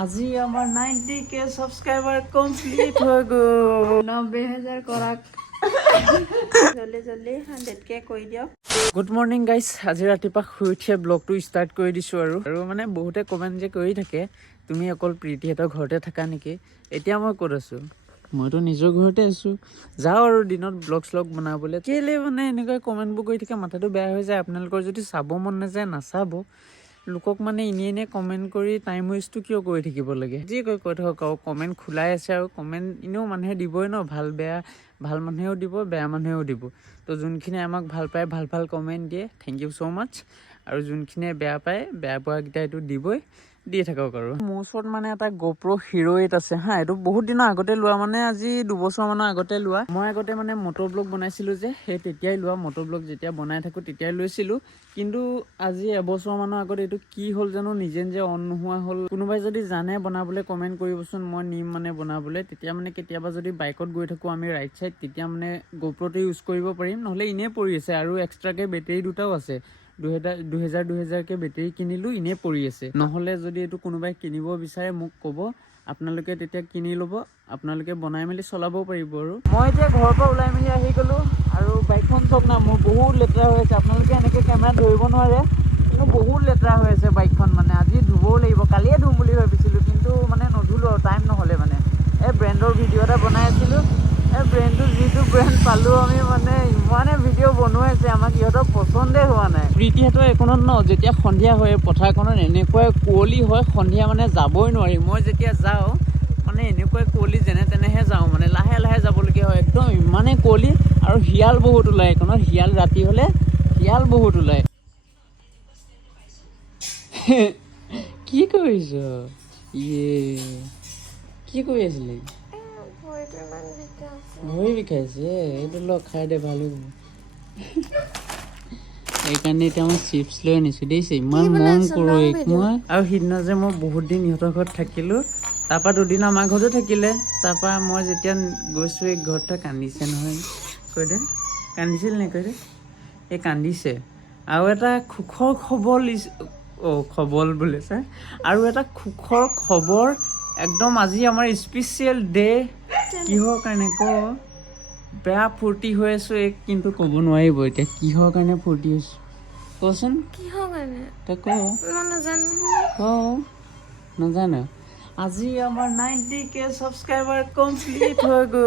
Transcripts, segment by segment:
আজি আমাৰ 90K subscriber complete হৈ গ'ল 90,000 কৰাক জলদি 100K কৰি দিয়ক গুড মৰ্নিং গাইস আজি ৰাতিপুৱা শুই উঠিয়ে ব্লগটো ষ্টাৰ্ট কৰি দিছো আৰু মানে বহুতে কমেন্ট যে কৰি থাকে তুমি অকল প্ৰীতিহেতৰ ঘৰতে থাকা নেকি এতিয়া মই ক'ত আছো মইতো নিজৰ ঘৰতে আছো যাও আৰু দিনত ব্লগ স্লগ বনাবলৈ কেলে মানে এনেকৈ কমেন্টবোৰ কৰি থাকে মাথাটো বেয়া হৈ যায় আপোনালোকৰ যদি চাব মন নাযায় নাচাব লোকক মানে এনে কমেন্ট কৰি টাইম ওয়েস্টটো কিয় কৰি থাকিব লাগে যি কৈ থাকক আৰু কমেন্ট খোলাই আছে আৰু কমেন্ট ইনেও মানুহে দিবই ন ভাল বেয়া ভাল মানুহেও দিব বেয়া মানুহেও দিব তো যোনখিনি আমাক ভাল পায় ভাল কমেন্ট দিয়ে থেংক ইউ সো মাচ আৰু যোনখিনি বেয়া পায় বেয়া পোৱা গিটা এটো দিবই দিয়ে থাকক আৰু মোৰ ওচৰত মানে এটা GoPro Hero 8 আছে হা এটো বহুত দিনৰ আগতে লোৱা মানে আজি 2 বছৰ মানৰ আগতে লোৱা মই আগতে মানে মটৰ ব্লগ বনাইছিলো যে সেই তেতিয়াই লোৱা মটৰ ব্লগ যেতিয়া বনাই থাকো তেতিয়াই লৈছিলো কিন্তু আজি এবছৰ মানৰ আগত এটো কি হল জানো নিজে অন নোহোৱা হল কোনোবাই যদি জানে বনাবলৈ কমেন্ট কৰিবচোন মই নিম মানে বনাবলৈ তেতিয়া মানে কেতিয়াবা যদি বাইকত গৈ থাকো আমি ৰাইট সাইড তেতিয়া মানে GoPro টো ইউজ কৰিব পাৰিম নহলে ইনে পৰি আছে আৰু এক্সট্ৰাকে বেটাৰী দুটাও আছে 2000 কে বেটাৰী কিনিলো ইনে পৰি আছে নহলে যদি এটো কোনোবাই কিনিব বিচাৰে মোক ক'ব আপোনালোকে তেতিয়া কিনি ল'ব আপোনালোকে বনাই মেলি চলাবও পাৰিব আৰু মই এতিয়া ঘৰৰ পৰা ওলাই মেলি আহি গলো আৰু বাইকখন চক না মোৰ বহুত লেতেৰা হৈ আছে আপোনালোকে এনেকৈ কেমেৰা ধৰিব নোৱাৰে কিন্তু বহুত লেতেৰা হৈ আছে বাইকখন মানে আজি ধুবও লাগিব কালিয়ে ধুম বুলি ভাবিছিলো কিন্তু মানে নধুলো আৰু টাইম নহলে মানে এই ব্ৰেণ্ডৰ ভিডিঅ' এটা বনাই আছিলো এই ব্ৰেণ্ডটো যিটো ব্ৰেণ্ড পালো আমি মানে ইমানে ভিডিঅ' বনোৱাইছে আমাক ইহঁতৰ পচন্দে হোৱা নাই প্ৰীতিহেতৰ একোনত ন যেতিয়া সন্ধিয়া হয় পথাৰখনত এনেকুৱাই কুঁৱলী হয় সন্ধিয়া মানে যাবই নোৱাৰি মই যেতিয়া যাওঁ মানে এনেকুৱাই কুঁৱলী যেনে তেনেহে যাওঁ মানে লাহে লাহে যাবলগীয়া হয় একদম ইমানেই কুঁৱলী আৰু শিয়াল বহুত ওলায় এইখনত শিয়াল ৰাতি হলে শিয়াল বহুত ওলায় কি কৰিছ ইয়ে কি কৰি আছিলি ভৰি বিষাইছে এইটো লগ খাই দে ভাল হৈ গ'ল এইকাৰণে এতিয়া মই চিপছ লৈ আনিছো দেখিছে ইমান মন কৰোঁ মই আৰু সিদিনা যে মই বহুত দিন ইহঁতৰ ঘৰত থাকিলো তাৰপৰা দুদিন আমাৰ ঘৰতো থাকিলে তাৰপৰা মই যেতিয়া গৈছো এই ঘৰতে কান্দিছে নহয় কৈ দে কান্দিছিল নে কৈ দে এই কান্দিছে আৰু এটা সুখৰ খবৰ খবৰ বোলে ছাৰ আৰু এটা সুখৰ খবৰ একদম আজি আমাৰ স্পেচিয়েল ডে কিহৰ কাৰণে ক বেয়া ফূৰ্তি হৈ আছো এক কিন্তু ক'ব নোৱাৰিব এতিয়া কিহৰ কাৰণে ফূৰ্তি হৈছো কচোন কিহৰ কাৰণে তই ক মই নাজানো ক নাজানো আজি আমাৰ 90K সাবস্ক্ৰাইবাৰ কমপ্লিট হৈ গ'ল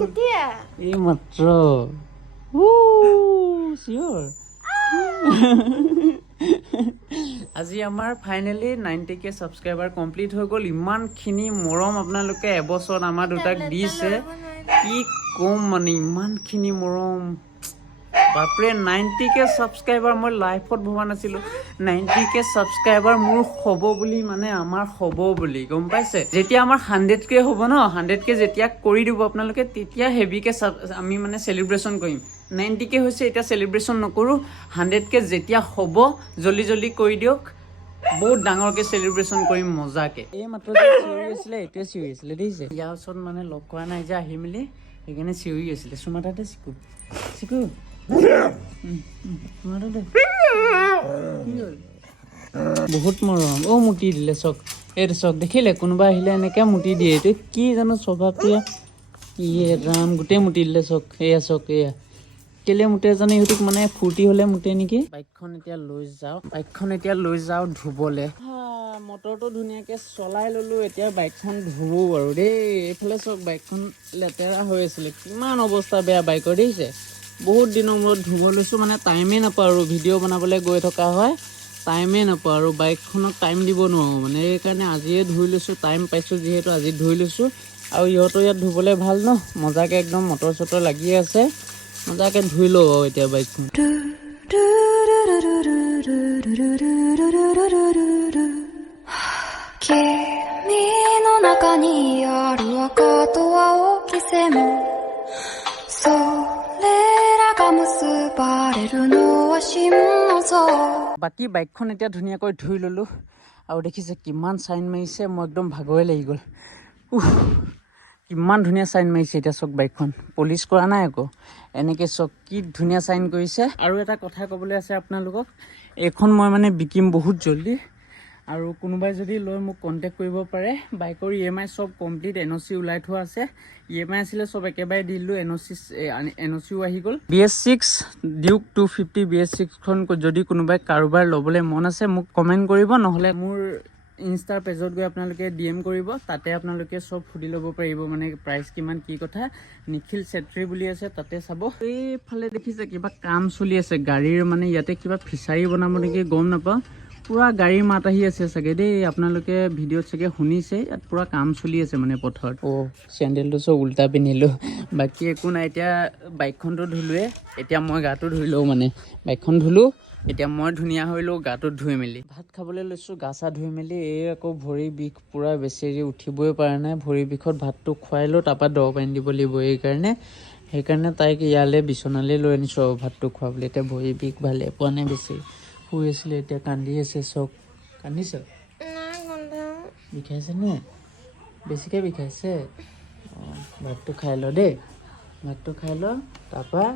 কেতিয়া এই মাত্ৰ চিয়ৰ আজি আমাৰ ফাইনেলি 90K সাবস্ক্ৰাইবাৰ কমপ্লিট হৈ গ'ল ইমানখিনি মৰম আপোনালোকে এবছৰত আমাৰ দুটাক দিছে কি কম মানে ইমানখিনি মৰম বাপৰে 90K সাবস্ক্ৰাইবাৰ মই লাইফত ভবা নাছিলো 90K সাবস্ক্ৰাইবাৰ মোৰ হ'ব বুলি মানে আমাৰ হ'ব বুলি গম পাইছে যেতিয়া আমাৰ 100K হ'ব ন 100K যেতিয়া কৰি দিব আপোনালোকে তেতিয়া হেভিকে আমি মানে সেলিব্ৰেশন কৰিম 90K হৈছে এতিয়া সেলিব্ৰেশন নকৰো 100K যেতিয়া হ'ব জলদি কৰি দিওক বহুত ডাঙৰকে সেলিব্ৰেশন কৰিম মজাকে এই মাত্ৰ চিঞৰি আছিলে এতিয়া চিঞৰি আছিলে দেখিছে ইয়াৰ ওচৰত মানে লগ কৰা নাই যে আহি মেলি সেইকাৰণে চিঞৰি আছিলে চুমাটাতে চিকু বহুত মৰম মুতি দিলে চক এইটো চক দেখিলে কোনোবা আহিলে এনেকে মুতি দিয়ে এইটো কি জানো স্বভাৱটো ইয়ে ৰাম গোটেই মুতি দিলে চক এয়া চক এয়া কেলে মুতে জানো ইহঁতক মানে ফূৰ্তি হলে মুতে নেকি বাইকখন এতিয়া লৈ যাওঁ ধুবলে মটৰটো ধুনীয়াকে চলাই ললো এতিয়া বাইকখন ধুও আৰু দেই এইফালে চক বাইকখন লেতেৰা হৈ আছিলে কিমান অৱস্থা বেয়া বাইকৰ দেখিছে বহুত দিনৰ মূৰত ধুব লৈছো মানে টাইমেই নাপাওঁ আৰু ভিডিঅ' বনাবলৈ গৈ থকা হয় টাইমেই নাপাওঁ আৰু বাইকখনক টাইম দিব নোৱাৰোঁ মানে সেইকাৰণে আজিয়ে ধুই লৈছোঁ টাইম পাইছোঁ যিহেতু আজি ধুই লৈছোঁ আৰু ইহঁতৰ ইয়াত ধুবলৈ ভাল ন মজাকৈ একদম মটৰ চটৰ লাগি আছে মজাকৈ ধুই লওঁ আৰু এতিয়া বাইকখন বাকী বাইকখন এতিয়া ধুনীয়াকৈ ধুই ললো আৰু দেখিছে কিমান চাইন মাৰিছে মই একদম ভাগৰে লাগি গ'ল কিমান ধুনীয়া চাইন মাৰিছে এতিয়া চক বাইকখন পলিচ কৰা নাই আকৌ এনেকৈ চক কি ধুনীয়া চাইন কৰিছে আৰু এটা কথা ক'বলৈ আছে আপোনালোকক এইখন মই মানে বিকিম বহুত জলদি আৰু কোনোবাই যদি লৈ মোক কণ্টেক্ট কৰিব পাৰে বাইকৰ EMI চব কমপ্লিট NOC ওলাই থোৱা আছে EMI আছিলে চব একেবাৰে দিলোঁ NOCও আহি গ'ল BS6 ডিউক 250 BS6 খন যদি কোনোবাই কাৰোবাৰ ল'বলৈ মন আছে মোক কমেণ্ট কৰিব নহ'লে মোৰ ইনষ্টাৰ পেজত গৈ আপোনালোকে DM কৰিব তাতে আপোনালোকে চব সুধি ল'ব পাৰিব মানে প্ৰাইচ কিমান কি কথা নিখিল চেত্ৰী বুলি আছে তাতে চাব এইফালে দেখিছে কিবা কাম চলি আছে গাড়ীৰ মানে ইয়াতে কিবা ফিচাৰী বনাব নেকি গম নাপাওঁ পুৰা গাড়ীৰ মাত আহি আছে চাগে দেই আপোনালোকে ভিডিঅ'ত চাগে শুনিছে ইয়াত পুৰা কাম চলি আছে মানে পথাৰত চেণ্ডেলটো চব উল্টা পিন্ধিলোঁ বাকী একো নাই এতিয়া বাইকখনটো ধুলোৱে এতিয়া মই গাটো ধুই লওঁ মানে বাইকখন ধুলোঁ এতিয়া মই ধুনীয়া হৈলোঁ গাটো ধুই মেলি ভাত খাবলৈ লৈছোঁ গা চা ধুই মেলি এই আকৌ ভৰি বিষ পুৰা বেছেৰি উঠিবই পৰা নাই ভৰি বিষত ভাতটো খুৱাই লওঁ তাৰপৰা দৰৱ আনি দিব লাগিব সেইকাৰণে তাইক ইয়ালৈ বিচনালৈ লৈ আনিছোঁ আৰু ভাতটো খুৱাবলৈ এতিয়া ভৰি বিষ ভালে পোৱা নাই বেছি শুই আছিলে এতিয়া কান্দি আছে চব কান্দিছ বিষাইছে নে বেছিকৈ বিষাইছে ভাতটো খাই ল দেই ভাতটো খাই ল তাৰপৰা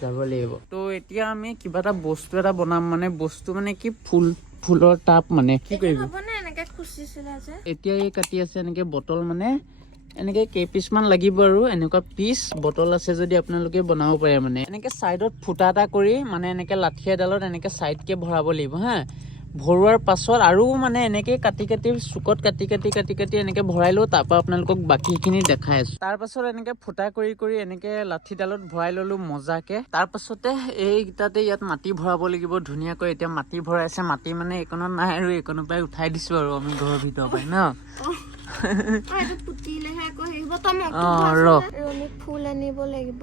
যাব লাগিব তো এতিয়া আমি কিবা এটা বস্তু এটা বনাম মানে বস্তু মানে কি ফুলৰ টাব মানে কি কৰিবি এতিয়া এই কাটি আছে এনেকৈ বটল মানে এনেকৈ কেইপিচমান লাগিব আৰু এনেকুৱা পিচ বটল আছে যদি আপোনালোকে বনাব পাৰে মানে এনেকৈ ছাইডত ফুটা এটা কৰি মানে এনেকৈ লাঠি এডালত এনেকৈ ছাইডকৈ ভৰাব লাগিব হা ভৰোৱাৰ পাছত আৰু মানে এনেকৈ কাটি চুকত কাটি এনেকৈ ভৰাই লওঁ তাৰপৰা আপোনালোকক বাকীখিনি দেখাই আছোঁ তাৰপাছত এনেকৈ ফুটা কৰি এনেকৈ লাঠিডালত ভৰাই ল'লোঁ মজাকৈ তাৰপাছতে এইকেইটাতে ইয়াত মাটি ভৰাব লাগিব ধুনীয়াকৈ এতিয়া মাটি ভৰাই আছে মাটি মানে এইকণত নাই আৰু এইকণৰ পৰাই উঠাই দিছোঁ আৰু আমি ঘৰৰ ভিতৰৰ পৰাই ন ফুল আনিব লাগিব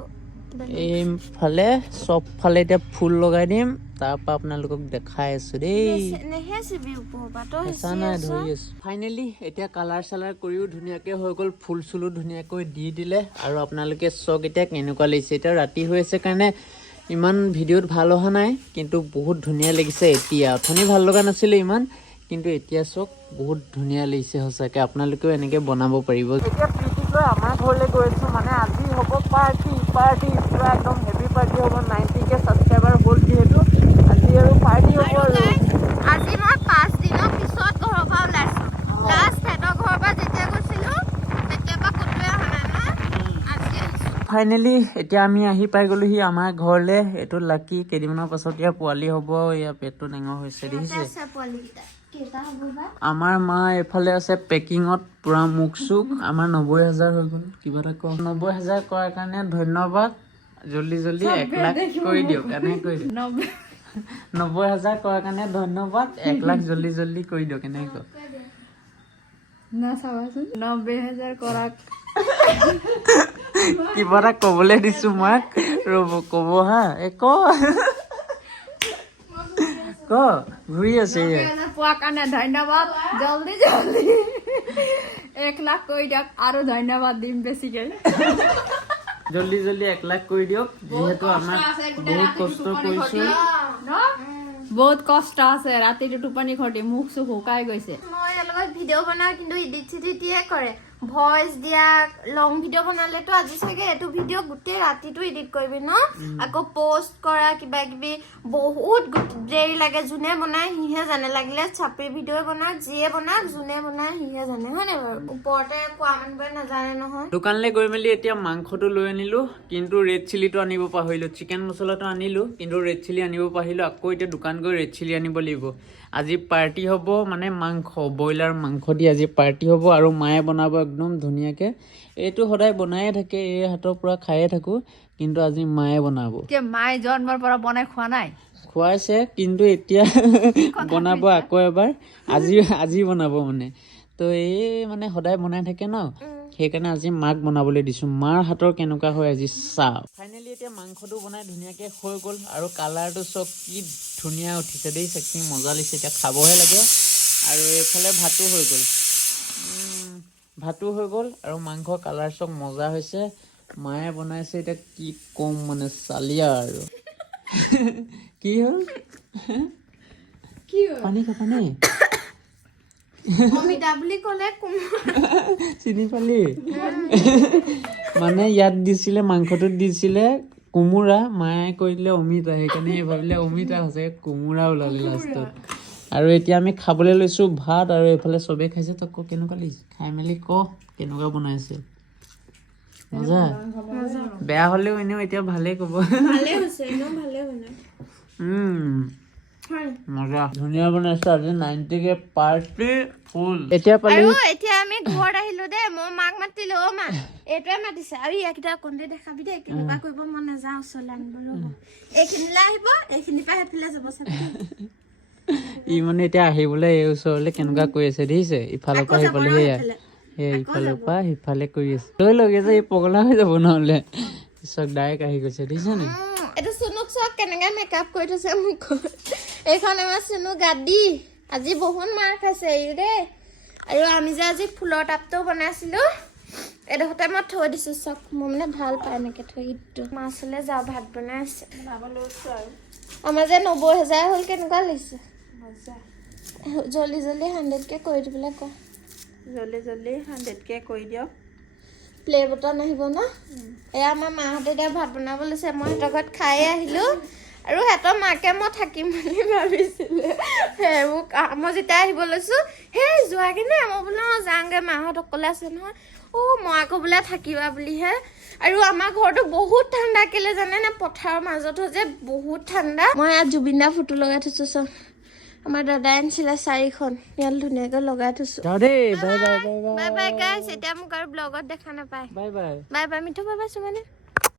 এইফালে চব ফালে এতিয়া ফুল লগাই দিম তাৰপৰা আপোনালোকক দেখাই আছো দেই ফাইনেলি এতিয়া কালাৰ চালাৰ কৰিও ধুনীয়াকৈ হৈ গ'ল ফুল চুলো ধুনীয়াকৈ দি দিলে আৰু আপোনালোকে চক এতিয়া কেনেকুৱা লাগিছে এতিয়া ৰাতি হৈ আছে কাৰণে ইমান ভিডিঅ'ত ভাল অহা নাই কিন্তু বহুত ধুনীয়া লাগিছে এতিয়া অথনি ভাল লগা নাছিলে ইমান কিন্তু এতিয়া চক বহুত ধুনীয়া লাগিছে সঁচাকৈ আপোনালোকেও এনেকৈ বনাব পাৰিব এতিয়া প্ৰীতিক লৈ আমাৰ ঘৰলৈ গৈ আছোঁ মানে আজি হ'ব পাৰ্টি পুৰা একদম হেভি পাৰ্টি হ'ব 90K ছাবস্ক্ৰাইবাৰ হ'ল যিহেতু আজি আৰু পাৰ্টি হ'ব আৰু আজি মই 5 দিনৰ পিছত ঘৰৰ পৰা ওলাইছোঁ লাষ্ট হেতৰ ঘৰৰ পৰা যেতিয়া গৈছিলোঁ তেতিয়াৰ পৰা ক'তোৱে অহা নাই আজি ফাইনেলি এতিয়া আমি আহি পাই গ'লোহি আমাৰ ঘৰলৈ এইটো লাকি কেইদিনমানৰ পাছত ইয়াৰ পোৱালি হ'ব ইয়াৰ পেটটো ডাঙৰ হৈছে দেখিছে আমাৰ মা এইফালে আছে পেকিঙত পুৰা মুখ চুক আমাৰ 90,000 হৈ গ'ল কিবা এটা কওঁ 90,000 কৰাৰ কাৰণে ধন্যবাদ জল্দি 1 লাখ কৰি দিয়ক এনেকৈ কৰি দিয়ক 90,000 কৰাৰ কাৰণে ধন্যবাদ 1 লাখ জল্দি কৰি দিয়ক এনেকৈ না চাবাচোন 90,000 কৰাক কিবা এটা ক'বলৈ দিছোঁ মাক ৰ'ব ক'ব হা ক ঘূৰি আছে পোৱা কাৰণে ধন্যবাদ জলদি 1 লাখ কৰি দিয়ক আৰু ধন্যবাদ দিম বেছিকৈ জল্দি 1 লাখ কৰি দিয়ক যিহেতু আমাক বহুত কষ্ট কৰিছোঁ বহুত কষ্ট আছে ৰাতিটো টোপনি খতি মুখ চুখ শুকাই গৈছে মই লগত ভিডিঅ' বনাওঁ কিন্তু এডিট চিডিটিয়ে কৰে ভইচ দিয়া লং ভিডিঅ' বনালেতো আজি চাগে এইটো ভিডিঅ' গোটেই ৰাতিটো এডিট কৰিবি ন আকৌ পোষ্ট কৰা কিবা কিবি বহুত দেৰি লাগে যোনে বনায় সিহে জানে লাগিলে চাপৰি ভিডিঅ' বনাওক যিয়ে বনাওক যোনে বনায় সিহে জানে হয় নাই বাৰু ওপৰতে কোৱা মানুহবোৰে নাজানে নহয় দোকানলৈ গৈ মেলি এতিয়া মাংসটো লৈ আনিলোঁ কিন্তু ৰেড চিলিটো আনিব পাহৰিলোঁ চিকেন মছলাটো আনিলোঁ কিন্তু ৰেড চিলি আনিব পাহৰিলোঁ আকৌ এতিয়া দোকান গৈ ৰেড চিলি আনিব লাগিব আজি পাৰ্টি হ'ব মানে মাংস ব্ৰইলাৰ মাংস দি আজি পাৰ্টি হ'ব আৰু মায়ে বনাব একদম ধুনীয়াকৈ এইটো সদায় বনায়ে থাকে এই হাতৰ পৰা খায়ে থাকোঁ কিন্তু আজি মায়ে বনাব মায়ে জন্মৰ পৰা বনাই খোৱা নাই খুৱাইছে কিন্তু এতিয়া বনাব আকৌ এবাৰ আজি বনাব মানে তো এই মানে সদায় বনাই থাকে ন সেইকাৰণে আজি মাক বনাবলৈ দিছোঁ মাৰ হাতৰ কেনেকুৱা হয় আজি চাওঁ ফাইনেলি এতিয়া মাংসটো বনাই ধুনীয়াকৈ হৈ গ'ল আৰু কালাৰটো চব কি ধুনীয়া উঠিছে দেই কি মজা লাগিছে এতিয়া খাবহে লাগে আৰু এইফালে ভাতো হৈ গ'ল আৰু মাংস কালাৰ চব মজা হৈছে মায়ে বনাইছে এতিয়া কি ক'ম মানে চালিয়া আৰু কি হ'ল পানী খাপানে অমিতা বুলি ক'লে চিনি পালি মানে ইয়াত দিছিলে মাংসটোত দিছিলে কোমোৰা মায়ে কৈ দিলে অমিতা সেইকাৰণে ভাবিলে অমিতা হৈছে কোমোৰা ওলালে লাষ্টত আৰু এতিয়া আমি খাবলৈ লৈছো ভাত আৰু এইফালে চবেই খাইছে তক কেনেকুৱা লাগিছে খাই মেলি ক কেনেকুৱা বনাইছে মজা বেয়া হ'লেও এনেও এতিয়া ভালেই ক'ব ভালে হৈছে একদম ভালে বনাই মজা ধুনীয়া বনাইছে আজি 90K পাৰ্টি ফুল এতিয়া পালে আৰু এতিয়া আমি ঘৰত আহিলো দে মই মাক মাতিলো অ মা এইটোৱে মাতিছে আৰু ইয়াকেইটা কণ্টে দেখাবি দে কেনেকুৱা কৰিব মন নাযাওঁ ওচৰলৈ আনিব ৰ'ব এইখিনিলৈ আহিব এইখিনিৰ পৰা সেইফালে যাব চাবি ই মানে এতিয়া আহিবলৈ এই ওচৰলৈ কেনেকুৱা কৰি আছে দেখিছে ইফালৰ পৰা সিফালে সেয়া সেই ইফালৰ পৰা সিফালে কৰি আছে লৈ লগে যে এই পগলা হৈ যাব নহ'লে পিছত ডাইৰেক্ট আহি গৈছে দেখিছে নে এইটো চুনুক চক কেনেকৈ মেকআপ কৰি থৈছে মোক এইখন আমাৰ চুনু গাদী আজি বহুত মাৰ খাইছে এই দেই আৰু আমি যে আজি ফুলৰ টাবটো বনাইছিলোঁ এডোখৰতে মই থৈ দিছোঁ চক মই মানে ভাল পাই এনেকৈ থৈ ঈদটো মাছলৈ যাওঁ ভাত বনাই আছে বনাব লৈছোঁ আৰু আমাৰ যে 90,000 হ'ল কেনেকুৱা লাগিছে জল্দি জল্দি 100K কৰি দিবলৈ ক জল্দি জল্দি 100K কৰি দিয়ক প্লে বটন আহিব ন এয়া আমাৰ মাহঁতে এতিয়া ভাত বনাব লৈছে মই সিহঁতৰ ঘৰত খায়ে আহিলোঁ আৰু সিহঁতৰ মাকে মই থাকিম বুলি ভাবিছিলে সেইবোৰ মই যেতিয়া আহিব লৈছোঁ সেই যোৱাগৈ নে মই বোলে অঁ যাওঁগৈ মাহঁত অকলে আছে নহয় মই আকৌ বোলে থাকিবা বুলিহে আৰু আমাৰ ঘৰটো বহুত ঠাণ্ডা কেলে জানে নে পথাৰৰ মাজত যে বহুত ঠাণ্ডা মই ইয়াত জুবিন দা ফটো লগাই থৈছোঁ চব আমাৰ দাদাই আনিছিলে 4খন ইয়াত ধুনীয়াকৈ লগাই থৈছোঁ bye bye bye bye bye গাইছ এতিয়া মোক আৰু ব্লগত দেখা নাপায় bye bye bye bye Mithu bye bye চুমানে